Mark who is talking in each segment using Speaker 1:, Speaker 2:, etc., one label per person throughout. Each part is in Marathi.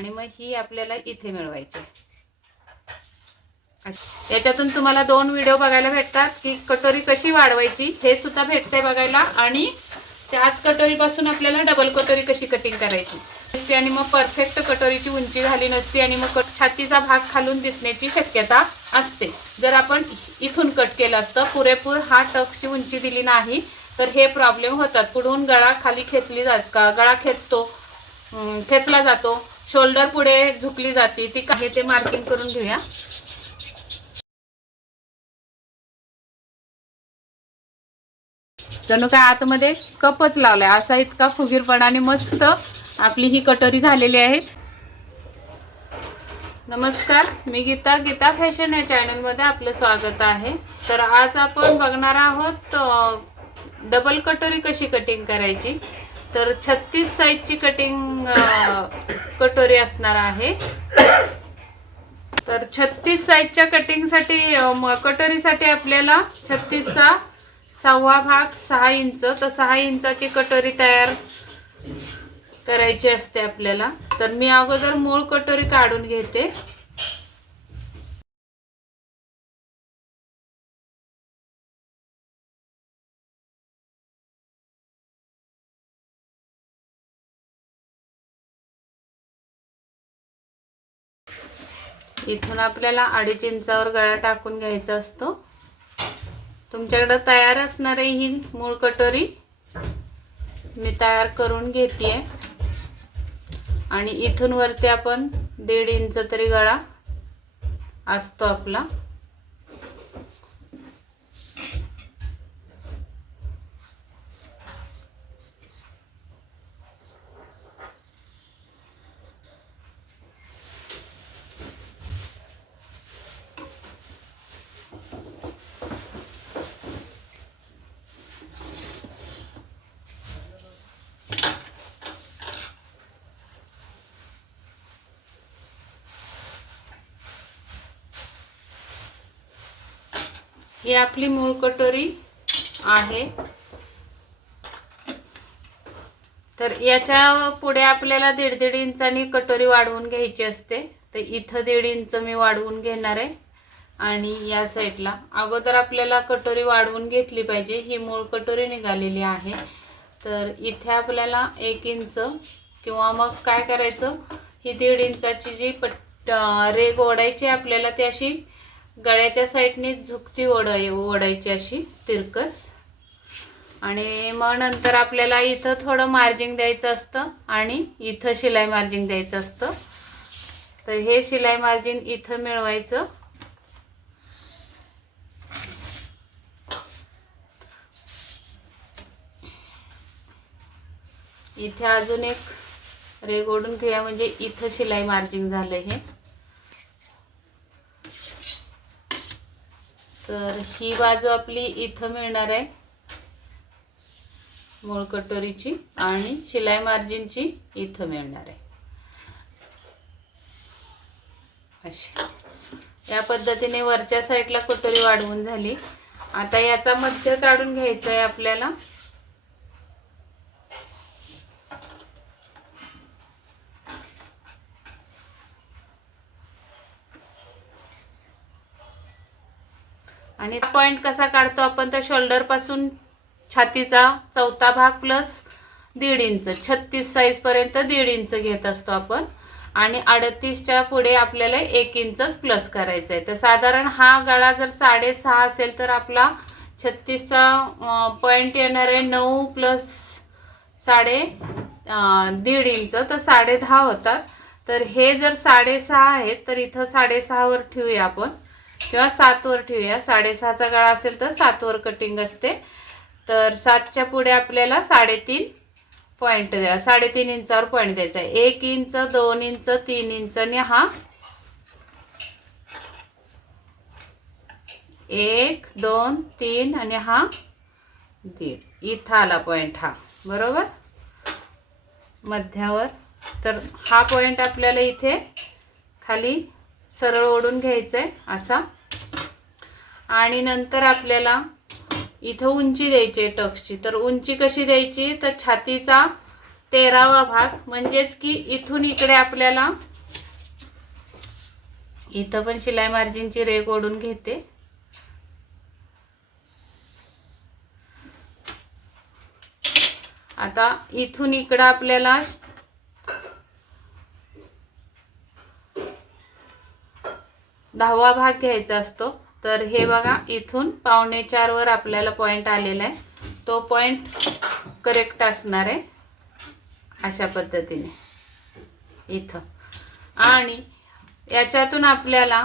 Speaker 1: आणि मग ही आपल्याला इथे मिळवायची. याच्यातून तुम्हाला दोन व्हिडिओ बघायला भेटतात की कटोरी कशी वाढवायची हे सुद्धा भेटते बघायला आणि त्याच कटोरीपासून आपल्याला डबल कटोरी कशी कटिंग करायची. आणि मग परफेक्ट कटोरीची उंची झाली नसती आणि मग छातीचा भाग खालून दिसण्याची शक्यता असते. जर आपण इथून कट केलं असतं पुरेपूर हा टक्सची उंची दिली नाही तर हे प्रॉब्लेम होतात. पुढून गळा खाली खेचली जात का गळा खेचतो खेचला जातो. शोल्डर पुढे झुकली जाते. ती काही ते मार्किंग करून घेऊया. जणू काय आतमध्ये कपच लावलाय. असा इतका फुगीरपणाने मस्त आपली ही कटोरी झालेली आहे. नमस्कार. मी गीता. गीता फॅशन या चॅनलमध्ये आपलं स्वागत आहे. तर आज आपण बघणार आहोत डबल कटोरी कशी कटिंग करायची? तर छत्तीस साईजची कटिंग कटोरी असणार आहे. तर छत्तीस साईजच्या कटिंगसाठी कटोरीसाठी आपल्याला छत्तीसचा सहावा भाग सहा इंच तर सहा इंचाची कटोरी तयार करायची असते आपल्याला. तर मी अगोदर मूळ कटोरी काढून घेते. इथून आपल्याला अडीच इंचावर गळा टाकून घ्यायचा असतो. तुमच्याकडं तयार असणार आहे ही मूळ कटोरी मी तयार करून घेते आणि इथून वरती आपण दीड इंच तरी गळा असतो आपला. ही आपली मूळ कटोरी आहे. तर याच्यापुढे आपल्याला दीड दीड इंचानी कटोरी वाढवून घ्यायची असते. तर इथं दीड इंच मी वाढवून घेणार आहे. आणि या साईडला अगोदर आपल्याला कटोरी वाढवून घेतली पाहिजे. ही मूळ कटोरी निघालेली आहे. तर इथे आपल्याला एक इंच किंवा मग काय करायचं? ही दीड इंचाची जी पट रेग ओढायची आपल्याला ती अशी गळ्याच्या साईडने झुकती ओढाय ओढायची अशी तिरकस. आणि मग नंतर आपल्याला इथं थोडं मार्जिंग द्यायचं असतं आणि इथं शिलाई मार्जिंग द्यायचं असतं. तर हे शिलाई मार्जिन इथं मिळवायचं. इथे अजून एक रेगोडून ओढून घेऊया म्हणजे इथं शिलाई मार्जिंग झालं हे. तर ही बाजू आपली इथं मिळणार आहे. मूळ कटोरीची आणि शिलाई मार्जिनची इथं मिळणार आहे. अशी. या पद्धतीने वरच्या साईडला कटोरी वाढवून झाली. आता याचा मध्य काढून घ्यायचा आहे आपल्याला. आणि पॉइंट कसा काढतो आपण तर शोल्डरपासून छातीचा चौथा भाग प्लस दीड इंच छत्तीस साईजपर्यंत दीड इंच घेत असतो आपण. आणि अडतीसच्या पुढे आपल्याला एक इंचच प्लस करायचं आहे तर साधारण हा गळा जर साडेसहा असेल तर आपला छत्तीसचा पॉईंट येणार आहे नऊ प्लस साडे दीड इंच तर साडे दहा होतात. तर हे जर साडेसहा आहेत तर इथं साडेसहावर ठेवूया आपण. किंवा सातवर ठेवूया. साडेसहाचा गळा असेल तर सातवर कटिंग असते. तर सातच्या पुढे आपल्याला साडेतीन पॉईंट द्या. साडेतीन इंचावर पॉईंट द्यायचा आहे. एक इंच दोन इंच तीन इंच आणि हा एक दोन तीन आणि हा दीड. इथं आला पॉईंट हा. बरोबर? मध्यावर. तर हा पॉईंट आपल्याला इथे खाली सरळ ओढून घ्यायचा आहे असा. आणि नंतर आपल्याला इथं उंची द्यायची आहे टक्सची. तर उंची कशी द्यायची? तर छातीचा तेरावा भाग. म्हणजेच की इथून इकडे आपल्याला इथं पण शिलाई मार्जिनची रेग ओढून घेते. आता इथून इकडं आपल्याला दहावा भाग घ्यायचा असतो. तर हे बघा इथून पावणे चारवर आपल्याला पॉईंट आलेला आहे. तो पॉईंट करेक्ट असणार आहे. अशा पद्धतीने. इथं. आणि याच्यातून आपल्याला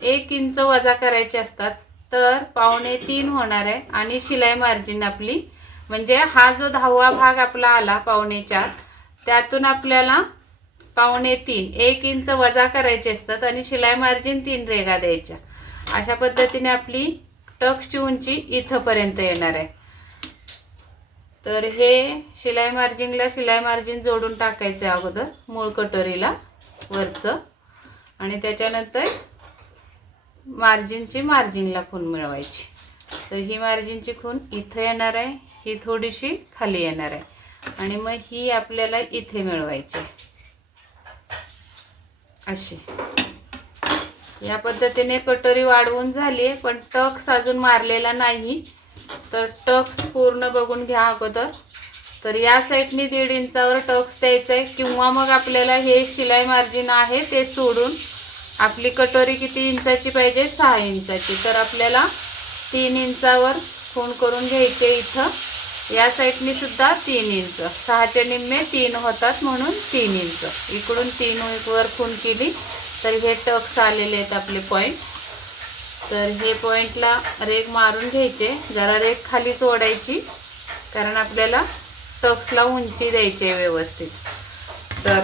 Speaker 1: एक इंच वजा करायचे असतात. तर पावणे तीन होणार आहे आणि शिलाई मार्जिन आपली म्हणजे हा जो दहावा भाग आपला आला पावणे चार त्यातून आपल्याला पावणे तीन एक इंच वजा करायचे असतात आणि शिलाई मार्जिन तीन रेगा द्यायच्या. अशा पद्धतीने आपली टक्सची उंची इथंपर्यंत येणार आहे. तर हे शिलाई मार्जिनला शिलाई मार्जिन जोडून टाकायचं आहे अगोदर मूळ कटोरीला वरचं. आणि त्याच्यानंतर मार्जिनची मार्जिनला खून मिळवायची. तर ही मार्जिनची खून इथं येणार आहे ही थोडीशी खाली येणार आहे. आणि मग ही आपल्याला इथे मिळवायची आहे. अशी. या पद्धतीने कटोरी वाढवून झाली आहे पण टक्स अजून मारलेला नाही. तर टक्स पूर्ण बघून घ्या अगोदर. तर या साईडनी दीड इंचावर टक्स द्यायचं आहे किंवा मग आपल्याला हे शिलाई मार्जिन आहे ते सोडून आपली कटोरी किती इंचाची पाहिजे? सहा इंचाची. तर आपल्याला तीन इंचावर खूण करून घ्यायचे इथं. या साईडनी सुद्धा तीन इंच. सहाचे निम्मे तीन होतात म्हणून तीन इंच. इकडून तीन वर खून केली तर हे टक्स आलेले आहेत आपले पॉईंट तर हे पॉईंटला रेग मारून घ्यायचे. जरा रेग खालीच ओढायची कारण आपल्याला टक्सला उंची द्यायची आहे व्यवस्थित. तर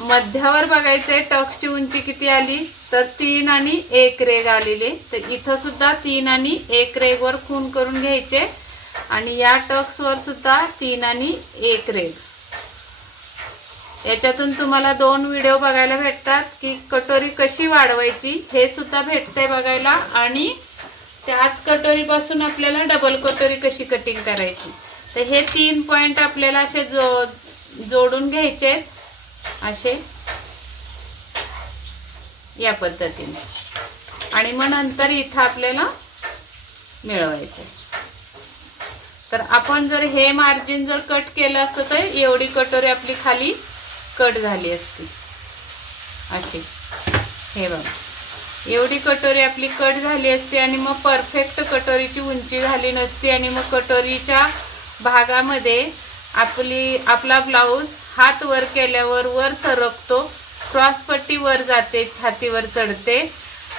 Speaker 1: मध्यावर बघायचं आहे टक्सची उंची किती आली? तर तीन आणि एक रेग आलेली. तर इथं सुद्धा तीन आणि एक रेगवर खून करून घ्यायचे. आणि या टक्सवर सुद्धा तीन आणि एक रेग याच्यातून तुम्हाला दोन व्हिडिओ बघायला भेटतात की कटोरी कशी वाढवायची हे सुद्धा भेटतंय बघायला आणि त्याच कटोरीपासून आपल्याला डबल कटोरी कशी कटिंग करायची. तर हे तीन पॉइंट आपल्याला असे जो जोडून घ्यायचे असे या पद्धतीने. आणि मग नंतर इथं आपल्याला मिळवायचं तर आपण जर हे मार्जिन जर कट केलं असतं तर एवढी कटोरी आपली खाली कट झाली असती. अशी. हे बघा. एवढी कटोरी आपली कट झाली असती आणि मग परफेक्ट कटोरीची उंची झाली नसती आणि मग कटोरीच्या भागामध्ये आपली आपला ब्लाऊज हात वर केल्यावर वर सरकतो क्रॉसपट्टी वर जाते छातीवर चढते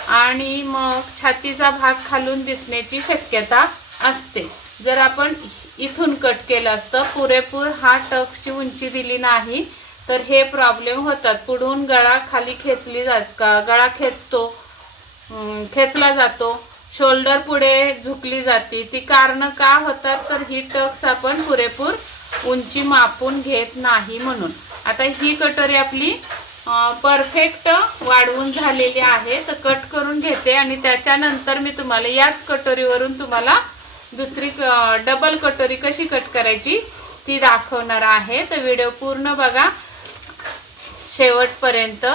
Speaker 1: आणि मग छातीचा भाग खालून दिसण्याची शक्यता असते. जर आपण इथून कट केलं असतं पुरेपूर हा टक्सची उंची दिली नाही तर हे प्रॉब्लेम होतात. पुढून गळा खाली खेचली जात का गळा खेचतो खेचला जातो. शोल्डर पुढे झुकली जाते. ती कारण का होतात? तर ही टक्स आपण पुरेपूर उंची मापून घेत नाही म्हणून. आता ही कटोरी आपली परफेक्ट वाढवून झालेली आहे. तर कट करून घेते आणि त्याच्यानंतर मी तुम्हाला याच कटोरीवरून तुम्हाला दुसरी डबल कटोरी कशी कट करायची ती दाखवणार आहे. तर व्हिडिओ पूर्ण बघा शेवटपर्यंत.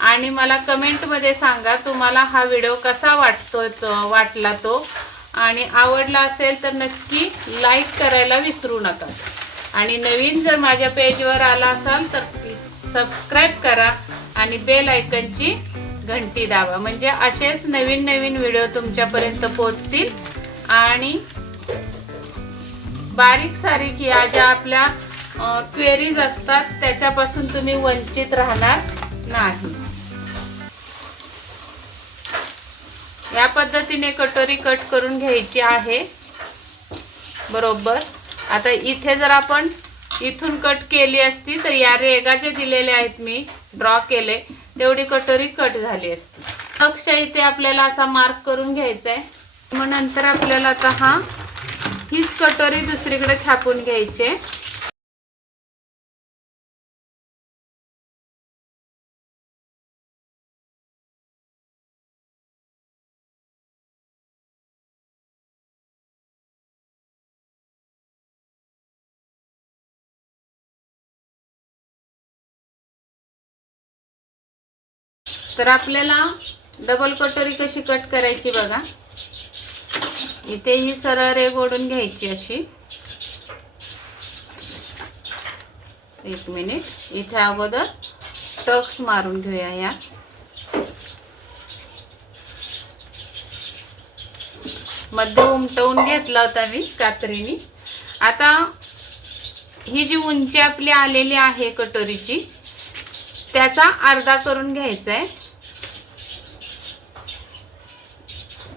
Speaker 1: आणि मला कमेंटमध्ये सांगा तुम्हाला हा व्हिडिओ कसा वाटतो तो वाटला तो? आणि आवडला असेल तर नक्की लाईक करायला विसरू नका. आणि नवीन जर माझ्या पेजवर आला असाल तर सबस्क्राईब करा आणि बेल आयकनची घंटी दाबा. म्हणजे असेच नवीन नवीन व्हिडिओ तुमच्यापर्यंत पोहोचतील. आणि बारीक सारीक या ज्या आपल्या क्वेरीज असतात त्याच्यापासून तुम्ही वंचित राहणार नाही. या पद्धतीने कटोरी कट करून घ्यायची आहे. बरोबर? आता इथे जर आपण इथून कट केली असती तर या रेगा जे दिलेले आहेत मी ड्रॉ केले तेवढी कटोरी कट झाली असती. लक्ष इथे आपल्याला असा मार्क करून घ्यायचा आहे मग नंतर आपल्याला आता हा हीच कटोरी दुसरीकडे छापून घ्यायचे. तर आपल्याला डबल कटोरी कशी कट करायची बघा. इथे ही सरळ रेग ओढून घ्यायची अशी. एक मिनिट. इथे अगोदर टक्स मारून घेऊया या. मध्ये उमटवून घेतला होता मी कात्रीने. आता ही जी उंची आपली आलेली आहे कटोरीची त्याचा अर्धा करून घ्यायचा आहे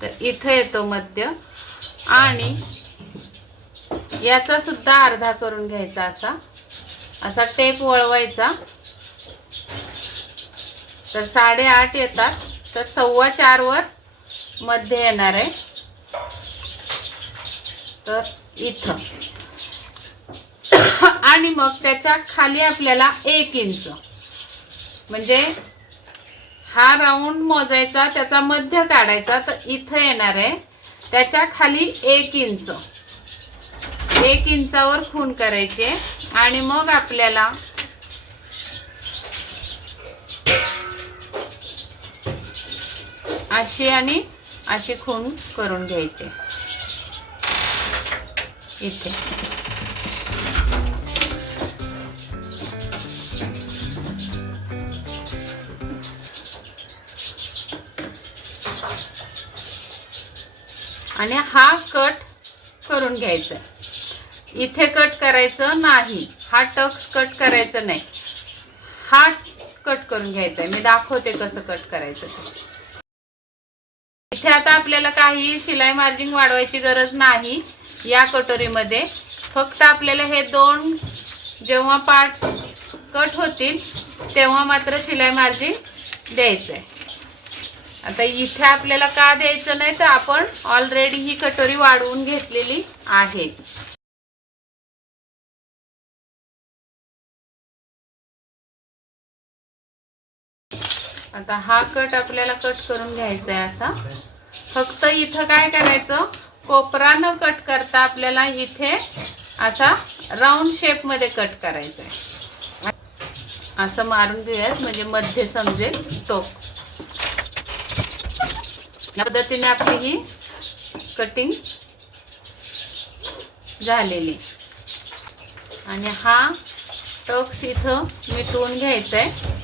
Speaker 1: तर इथं येतो मध्य. आणि याचा सुद्धा अर्धा करून घ्यायचा असा. असा टेप वळवायचा. तर साडेआठ येतात. तर सव्वा चारवर मध्ये येणार आहे. तर इथं. आणि मग त्याच्याखाली आपल्याला एक इंच. म्हणजे हा राऊंड मोजायचा त्याचा मध्य काढायचा तर इथं येणार आहे. त्याच्याखाली एक इंच. एक इंचावर खून करायचे आणि मग आपल्याला अशी आणि अशी खून करून घ्यायचे. इथे. आणि हा कट करून घ्यायचा. इथे कट करायचं नाही. हा टक्स कट करायचं नाही. हा कट करून घ्यायचा आहे. मी दाखवते कसं कट करायचं ते. इथे आता आपल्याला काही शिलाई मार्जिन वाढवायची गरज नाही. या कटोरीमध्ये फक्त आपल्याला हे दोन जेव्हा पार्ट कट होतील तेव्हा मात्र शिलाई मार्जिन द्यायचं आहे आता इथे आपल्याला का द्यायचं नाही तर आपण ऑलरेडी ही कटोरी वाढवून घेतलेली आहे. आता हा कट आपल्याला कट करून घ्यायचा आहे असा. फक्त इथं काय करायचं? कोपरा न कट करता आपल्याला इथे असा राऊंड शेपमध्ये कट करायचा आहे असं मारून घेऊयात म्हणजे मध्ये समजेल टोक या पद्धतीने आपली ही कटिंग झालेली. आणि हा टक्स इथं मिटवून घ्यायचा आहे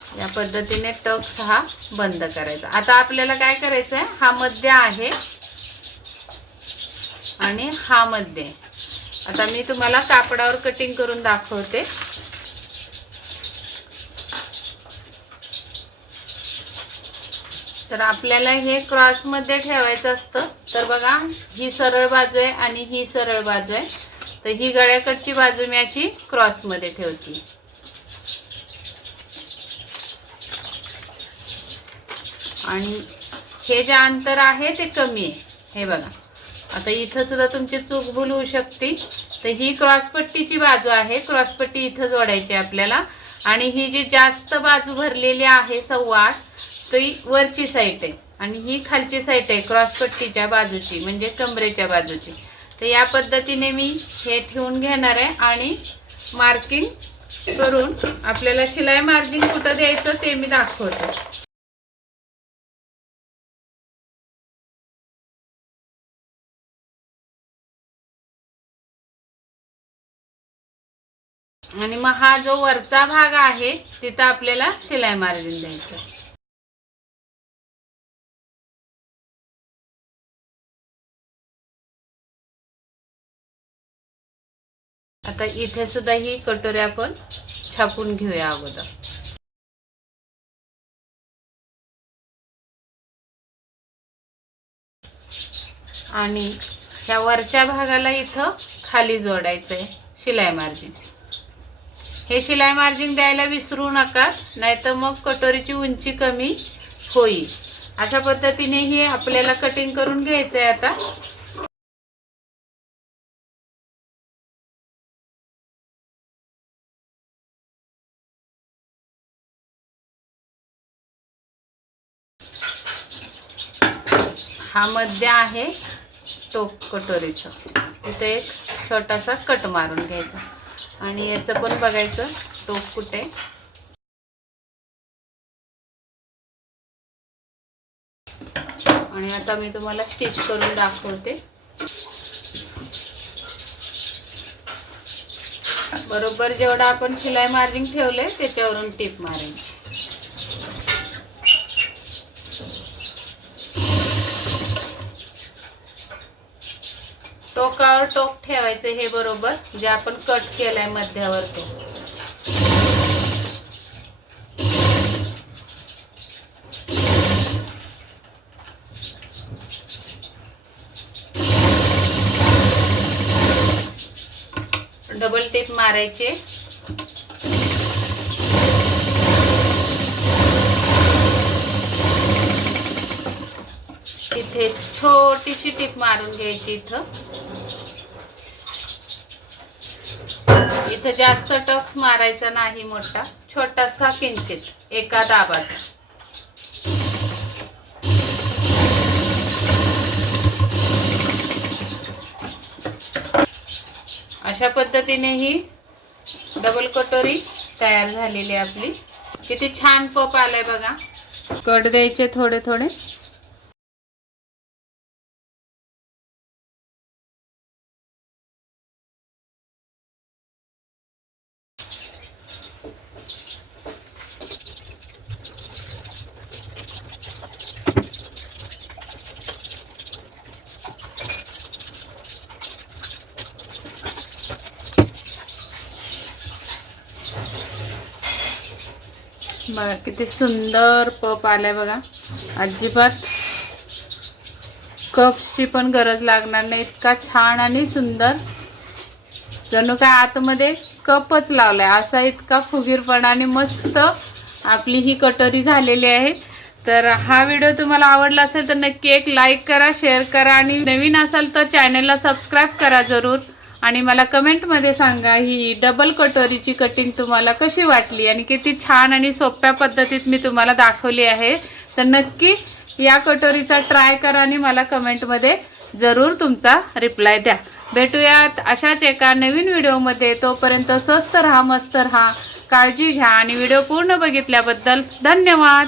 Speaker 1: या पद्धतीने टक्स हा बंद करायचा. आता आपल्याला काय करायचं आहे हा मध्य आहे. आणि हा मध्य. आहे. आता मी तुम्हाला कापडावर कटिंग करून दाखवते. तर आपल्याला हे क्रॉसमध्ये ठेवायचं असतं. तर बघा ही सरळ बाजू आहे आणि ही सरळ बाजू आहे. तर ही गळ्याकडची बाजू मी अशी क्रॉसमध्ये ठेवते. आणि हे जे अंतर आहे ते कमी आहे. हे बघा. आता इथं सुद्धा तुमची चूक भूल होऊ शकते. तर ही क्रॉसपट्टीची बाजू आहे. क्रॉसपट्टी इथं जोडायची आहे आपल्याला. आणि ही जी जास्त बाजू भरलेली आहे सव्वा आठ ती वरची साईट आहे. आणि ही खालची साईट आहे क्रॉसपट्टीच्या बाजूची म्हणजे कमरेच्या बाजूची. तर या पद्धतीने मी हे ठेवून घेणार आहे आणि मार्किंग करून आपल्याला शिलाई मार्जिन कुठं द्यायचं ते मी दाखवतो. मग हा जो वरचा भाग आहे तिथं आपल्याला शिलाई मार्जिन द्यायचं. आता इथे सुद्धा ही कटोरी आपण छापून घेऊया अगोदर. आणि ह्या वरच्या भागाला इथं खाली जोडायचं आहे शिलाई मार्जिन. हे शिलाई मार्जिन द्यायला विसरू नका नाहीतर मग कटोरीची उंची कमी होईल. अशा पद्धतीने ही आपल्याला कटिंग करून घ्यायचं आहे आता. हा मध्य आहे टोक कटोरीचा. तिथे एक छोटासा कट मारून घ्यायचा. आणि याचं पण बघायचं टोप कुठे? आणि आता मी तुम्हाला स्टिच करून दाखवते. बरोबर जेवढा आपण शिलाई मार्जिंग ठेवले त्याच्यावरून टीप मारायची टोकावर टोक ठेवायचं हे बरोबर जे आपण कट केलंय मध्यावर ते. डबल टेप मारायचे. तिथे छोटीशी टीप मारून घ्यायची इथं. इथं जास्त टफ मारायचा नाही मोठा छोटासा किंचित एका दाबात. अशा पद्धतीने ही डबल कटोरी तयार झालेली आहे आपली. किती छान पप आलाय बघा. कट द्यायचे थोडे थोडे बघा किती सुंदर पप आलाय बघा. अजिबात कपची पण गरज लागणार नाही. इतका छान आणि सुंदर. जणू काय आतमध्ये कपच लावलाय. असा इतका फुगीरपणा आणि मस्त आपली ही कटोरी झालेली आहे. तर हा व्हिडिओ तुम्हाला आवडला असेल तर नक्की एक लाईक करा शेअर करा आणि नवीन असाल तर चॅनलला सबस्क्राईब करा जरूर. आणि मला कमेंटमध्ये सांगा ही डबल कटोरीची कटिंग तुम्हाला कशी वाटली आणि किती छान आणि सोप्या पद्धतीत मी तुम्हाला दाखवली आहे. तर नक्की या कटोरीचा ट्राय करा आणि मला कमेंटमध्ये जरूर तुमचा रिप्लाय द्या. भेटूयात अशाच एका नवीन व्हिडिओमध्ये तोपर्यंत स्वस्त राहा मस्त राहा काळजी घ्या आणि व्हिडिओ पूर्ण बघितल्याबद्दल धन्यवाद.